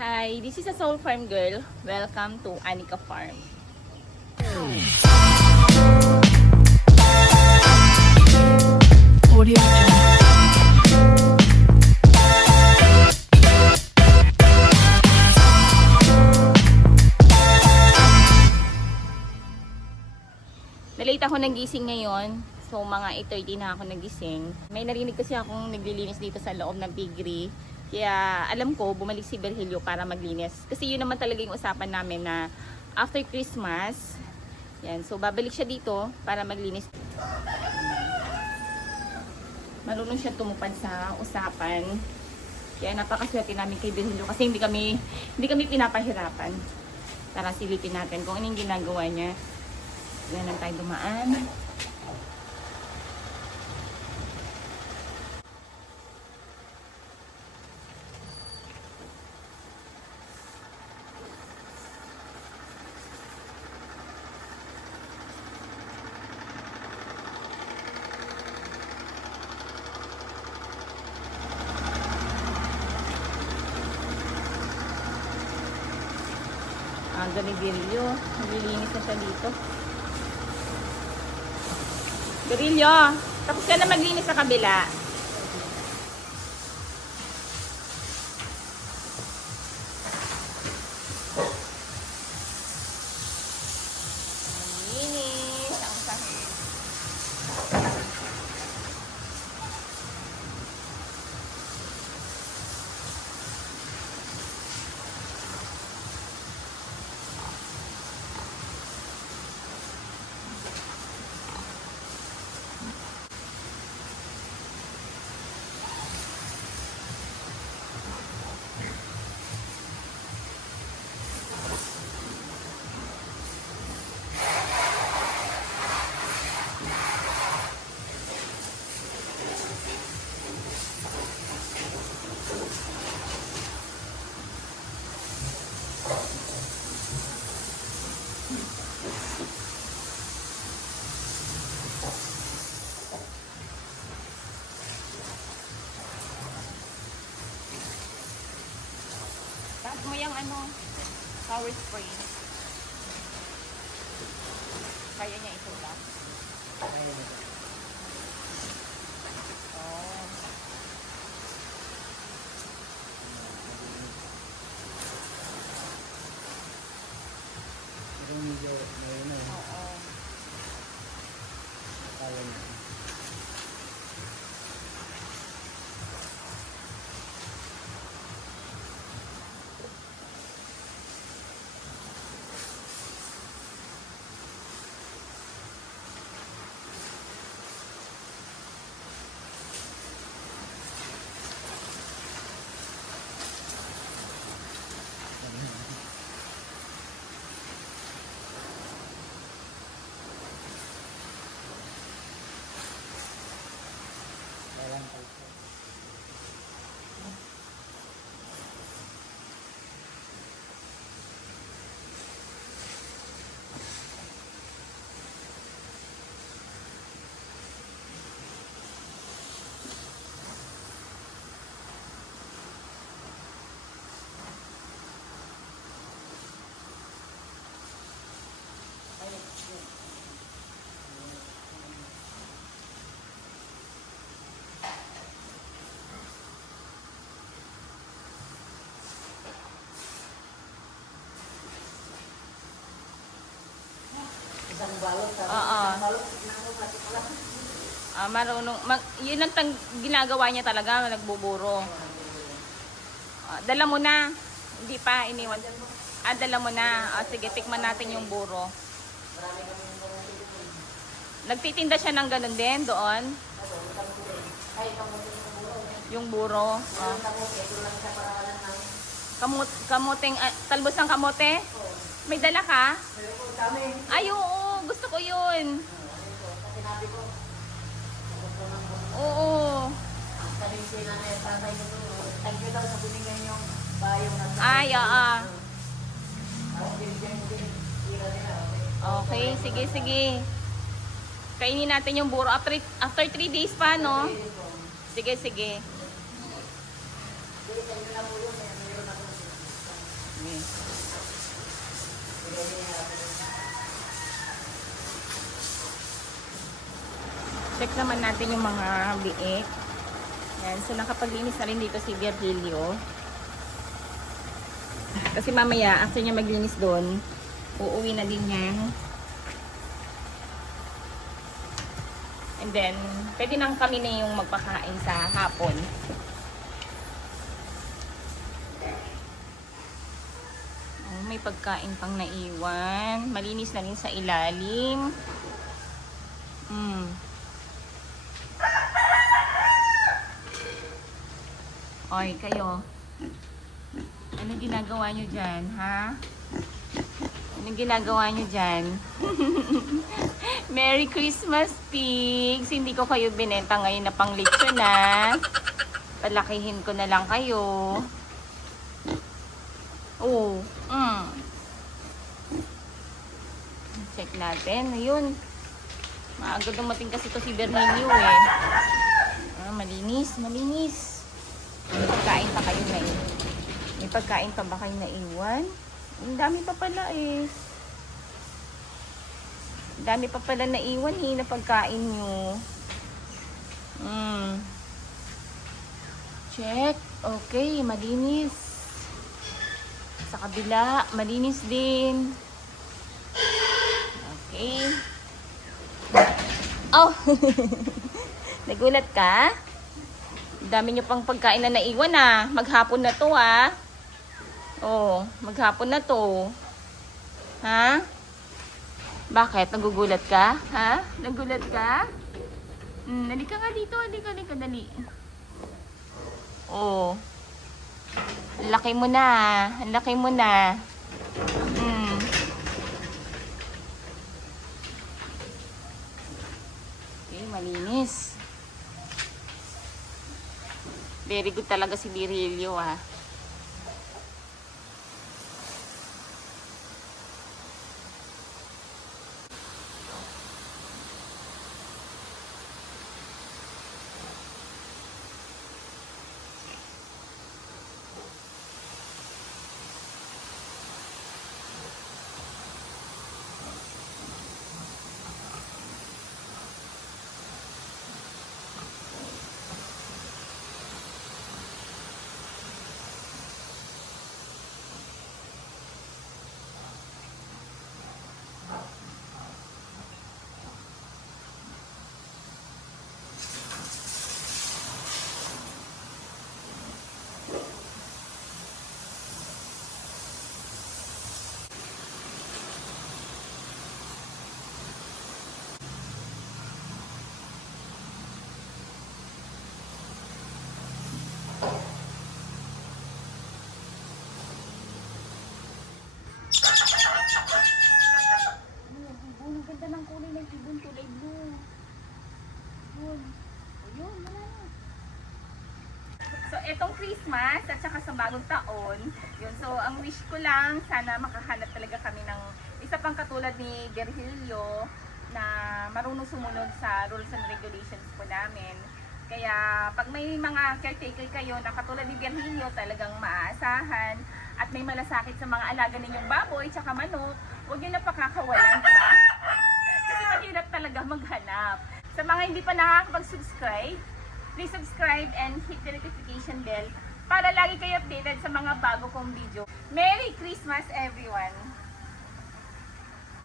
Hi, this is a Soul Farm girl. Welcome to Anika Farm. Audio Jungle. Nalate ako ng gising ngayon. So mga 8:30 na ako nagising. May narinig kasi akong naglilinis dito sa loob ng piggery. Kaya alam ko bumalik si Virgilio para maglinis. Kasi yun naman talaga yung usapan namin na after Christmas, yan, so babalik siya dito para maglinis. Marunong siya tumupad sa usapan. Kaya napakaswerte namin kay Virgilio kasi hindi kami pinapahirapan. Tara silipin natin kung anong ginagawa niya. Yan lang tayo dumaan. Ang galing Virgilio. Naglilinis na siya dito. Virgilio, tapos ka na maglinis sa kabila. Linis ang sahig. Tapos mo yung power spray. Kaya niya ito ba? Oh. Pero medyo ngayon na yun. Oo. Kaya niya. Kailan pa ito? Oo. Marunong. Yun ang ginagawa niya talaga, nagbuburo. Dala mo na. Hindi pa, iniwan. Dala mo na. Sige, tikman natin yung buro. Nagtitinda siya ng ganun din doon. Yung buro. Kamuting, talbos ng kamote? May dala ka? Ay, oo. Gusto ko yun. Oo. Ay, oo. Okay, sige, sige. Kainin natin yung buro. After 3 days pa, no? Sige, sige. Check naman natin yung mga biik. Yan. So, nakapaglinis na rin dito si Virgilio. Kasi mamaya, after niya maglinis doon, uuwi na din yan. And then, pwede nang kami na yung magpakain sa hapon. Oh, may pagkain pang naiwan. Malinis na rin sa ilalim. Oy, kayo. Anong ginagawa nyo dyan, ha? Anong ginagawa nyo dyan? Merry Christmas, pigs! Hindi ko kayo binenta ngayon na pang lechon, ha? Palakihin ko na lang kayo. Oh, check natin. Ayun. Maaga dumating kasi to si Bernilio, eh. Malinis, malinis. May pagkain pa kayo na iwan. May pagkain pa ba kayo na iwan? Ang dami pa pala, eh. Ang dami pa pala na iwan, eh, na pagkain nyo. Check. Okay, malinis. Sa kabila, malinis din. Okay. Oh! Nagulat ka? Dami nyo pang pagkain na naiwan, ah. Maghapon na to, ah. Oh, maghapon na to. Ha? Bakit? Nagugulat ka? Ha? Nagulat ka? Halika nga dito. Halika, dali. Oh. Laki mo na. Laki mo na. Okay, malinis. Very good talaga si Virilio, ah. Ang ganda ng kulay ng ibon, kulay blue. Ayun, wala na. So, etong Christmas at saka sa bagong taon, yun. So, ang wish ko lang, sana makahanap talaga kami ng isa pang katulad ni Virgilio na marunong sumunod sa rules and regulations po namin. Kaya, pag may mga caretaker kayo na katulad ni Virgilio, talagang maaasahan at may malasakit sa mga alaga ninyong baboy tsaka manok, huwag nyo na pakakawalan, diba? Kasi mahirap talaga maghanap. Sa mga hindi pa nakakapag-subscribe, please subscribe and hit the notification bell para lagi kayo updated sa mga bago kong video. Merry Christmas, everyone!